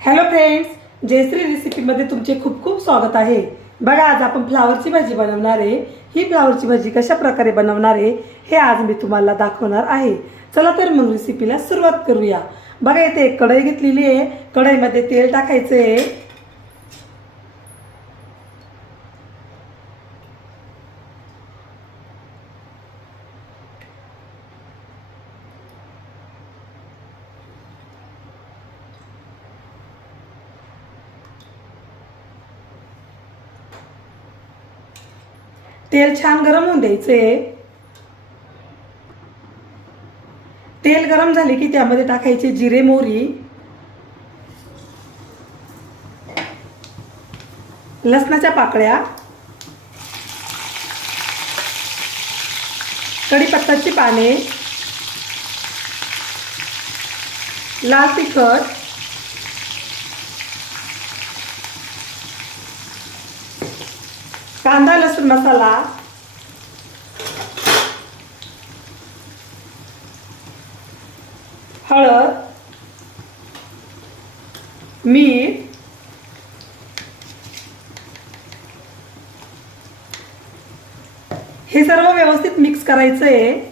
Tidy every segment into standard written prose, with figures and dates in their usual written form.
Hello friends, Jayashree रेसिपीमध्ये तुमचे खूप खूप स्वागत आहे। बघा, आज आपण फ्लावरची भाजी बनवणार आहे। ही फ्लावरची भाजी कशा प्रकारे बनवणार आहे हे आज मी तुम्हाला दाखवणार आहे। चला तर मग रेसिपीला सुरुवात करूया। बघा, इथे एक कढई घेतलेली आहे। कढईमध्ये तेल टाकायचं आहे। तेल छान गरम होऊन द्यायचे। तेल गरम झाले की त्यामध्ये टाकायचे जिरे, मोहरी, लसणाच्या पाकळ्या, कढीपत्त्याची पाने, लाल तिखट, कांदा लसूण मसाला, हळद, मीठ, हे सर्व व्यवस्थित मिक्स करायचं आहे।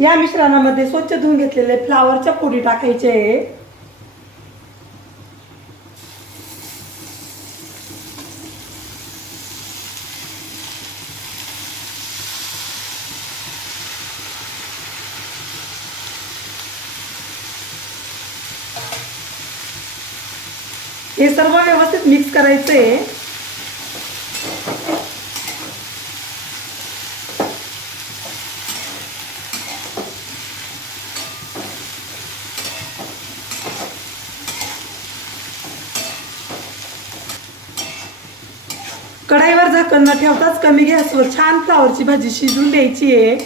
या मिश्रणामध्ये स्वच्छ धुवून घेतलेले फ्लावरच्या फोडी टाकायचे आहे। हे सर्व व्यवस्थित मिक्स करायचे आहे। कढईवर झाकण न ठेवताच कमी गॅसवर छान फ्लावरची भाजी शिजवून द्यायची आहे।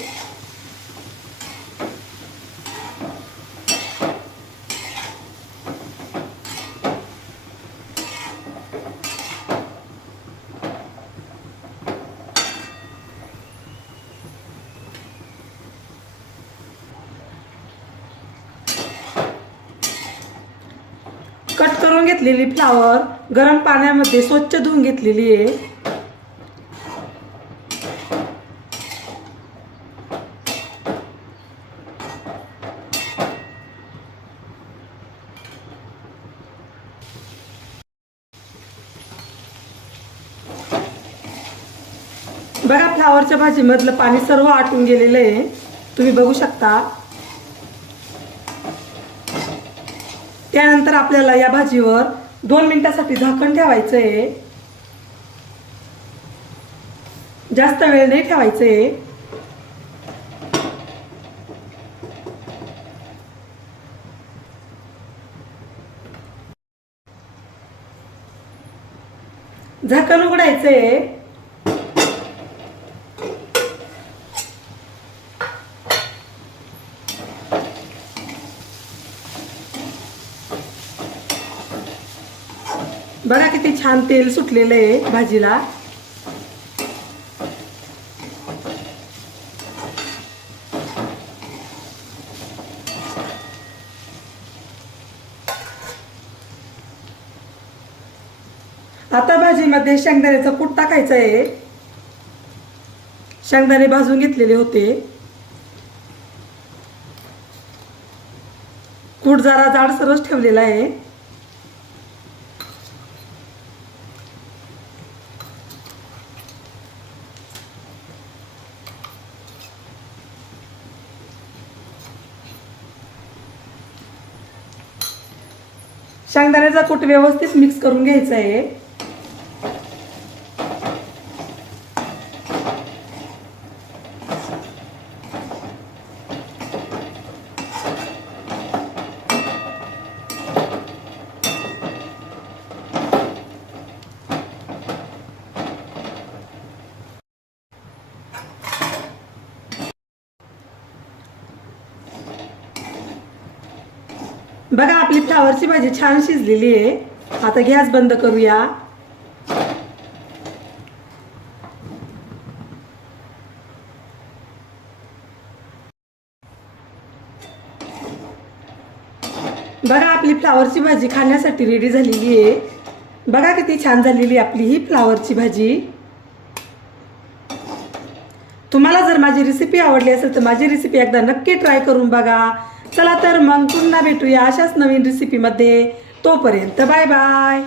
कट करून घेतलेली फ्लावर गरम पाण्यामध्ये स्वच्छ धुवून घेतलेली आहे। बघा, फ्लावरच्या भाजीमधलं पाणी सर्व आटून गेलेलं आहे, तुम्ही बघू शकता। त्यानंतर आपल्याला या भाजीवर 2 मिनिटांसाठी झाकण ठेवायचं आहे। जास्त वेळ नाही ठेवायचं आहे। झाकण उघडायचं आहे। बघा, किती छान तेल सुटलेलं आहे भाजीला। आता भाजीमध्ये शेंगदाण्याचं कूट टाकायचं आहे। शेंगदाणे भाजून घेतलेले होते। कूट जरा जाडसरच ठेवलेला आहे। शेंगदाण्याचा कूट व्यवस्थित मिक्स करून घ्यायचा आहे। बघा, आपली फ्लावरची भाजी छान शिजलेली आहे। आता गॅस बंद करूया। बघा आपली फ्लावरची भाजी खाण्यासाठी रेडी झालेली आहे. बघा किती छान झालेली आहे आपली ही फ्लावरची भाजी. तुम्हाला जर माझी रेसिपी आवडली असेल तर माझी रेसिपी एकदा नक्की ट्राय करून बघा. चला तर मग पुन्हा भेटूया अशाच नवीन रेसिपीमध्ये. तोपर्यंत बाय बाय.